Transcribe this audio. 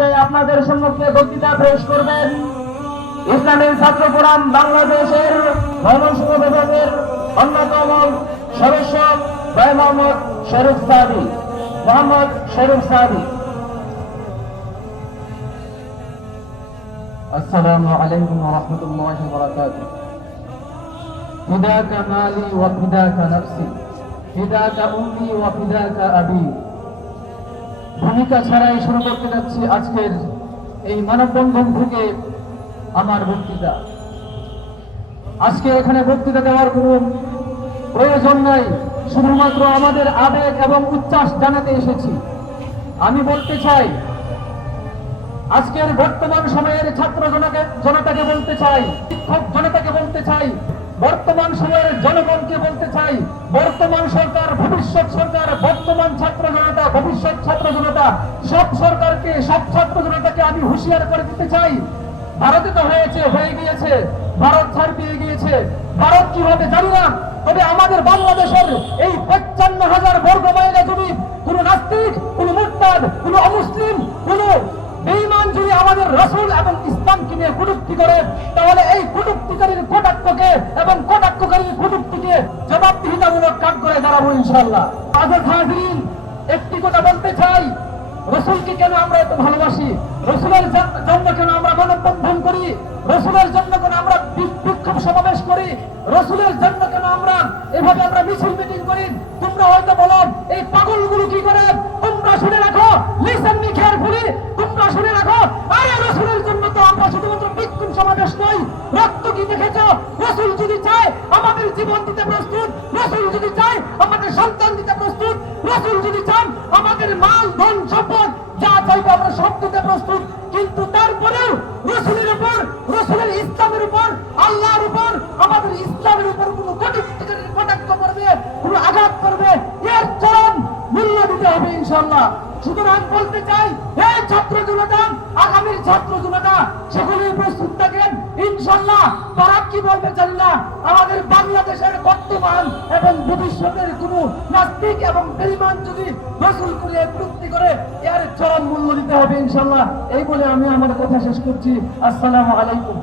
পর্যায়ে আপনাদের সম্মুখে বক্তৃতা পেশ করবেন ইসলামী ছাত্র ফোরাম বাংলাদেশের ময়মনসিংহ বিভাগের অন্যতম সদস্য ভাই মোহাম্মদ শরীফ সাদি মোহাম্মদ শরীফ সাদি السلام عليكم ورحمة الله وبركاته فداك مالي وفداك نفسي فداك أمي وفداك أبي ভূমিকা ছাড়াই শুরু করতে যাচ্ছি আজকের এই মানববন্ধন থেকে আমার বক্তৃতা। আজকে এখানে বক্তৃতা দেওয়ার কোনো প্রয়োজন নাই, শুধুমাত্র আমাদের আবেগ এবং উচ্ছ্বাস জানাতে এসেছি। আমি বলতে চাই, আজকের বর্তমান সময়ের ছাত্র জনকে, জনতাকে বলতে চাই, শিক্ষক জনতাকে বলতে চাই, বর্তমান সময়ের জনগণকে বলতে চাই, বর্তমান সরকার, ভবিষ্যৎ সরকার বর্তমান ছাত্র জনতা ভবিষ্যৎ ছাত্র জনতা, সব সরকারকে, সব ছাত্র জনতাকে আমি হুঁশিয়ার করে দিতে চাই। ভারতে তো হয়েছে, হয়ে গিয়েছে। ভারত ছাড় পেয়ে গিয়েছে। ভারত কি হবে জানি না, তবে আমাদের বাংলাদেশের এই পঞ্চান্ন হাজার বর্গ মাইলে জমি, কোন নাস্তিক, কোন মুরতাদ, কোন অমুসলিম, কোন বেঈমান যদি আমাদের রসুল এবং ইসলামকে নিয়ে কটূক্তি করে, তাহলে এই কটূক্তিকারীর কটাক্ষকে এবং কটাক্ষকারীর কটূক্তিকে জবাবদিহিতামূলক কাজ করে দাঁড়াবো ইনশাল্লাহ আজর হাজরিন, একটি কথা বলতে চাই। রসুলকে কেন আমরা এত ভালোবাসি? রসুলের জন্য কেন আমরা মানববন্ধন করি? রসুলের জন্য কেন আমরা বিক্ষোভ সমাবেশ করি? রসুলের জন্য কেন আমরা এভাবে আমরা মিছিল মিটিং করি? তোমরা হয়তো বলো, এই পাগলগুলো কি করে? তোমরা শুনে রাখো, লিসেন মি কেয়ারফুলি তোমরা শুনে রাখো। আরে রসুলের জন্য তো আমরা শুধুমাত্র বিক্ষোভ সমাবেশ নই, রক্ত কি দেখেছ? রসুল যদি চায়, আমাদের জীবন দিতে প্রস্তুত রসুল যদি চায় আমাদের সন্তান দিতে প্রস্তুত রসুল যদি চান আমাদের মাল ধন সম্পদ যা চাইবে আমরা সব প্রস্তুত, কিন্তু তারপরেও রসুলের উপর, রসুলের ইসলামের উপর, আল্লাহর উপর, আমাদের ইসলামের উপর কোনো কটাক্ষ করবে, কোনো আঘাত করবে, এর চরম মূল্য দিতে হবে ইনশাল্লাহ সুতরাং বলতে চাই, হে ছাত্র জনতা, আগামীর ছাত্র জনতা, সকলেই প্রস্তুত থাকেন ইনশাল্লাহ তারা কি বলবে জানি না এবং ভবিষ্যতের কোন নাস্তিক এবং বেইমান যদি রসুল করে প্রযুক্তি করে, এর চরম মূল্য দিতে হবে ইনশাল্লাহ এই বলে আমি আমার কথা শেষ করছি। আসসালামু আলাইকুম।